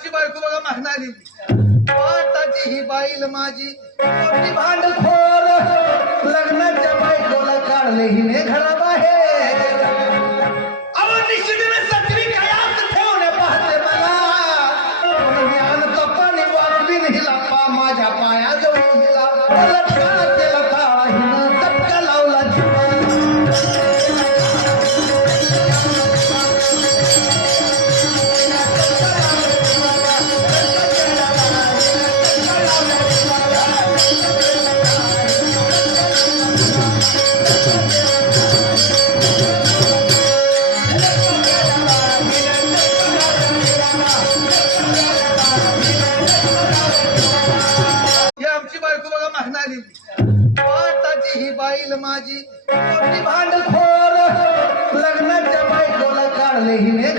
आमची बायको बघा मागणारी वाटाची ही बाईल माझी मोठी भांडखोर लग्नाच्या बायकोला काढले हिने घराबाहेर अहो निश्चितीने सत्वी कायात ठेवणे पाहते मला पण मी आणतो पाणी वाजवीन हिला पा माझ्या पायाजवळ हिला लटका केला काळा हिनं चटका लावला जीवा वाटाची ही बाईल माझी मोठी भांडखोर लग्नाच्या बायकोला काढले हिने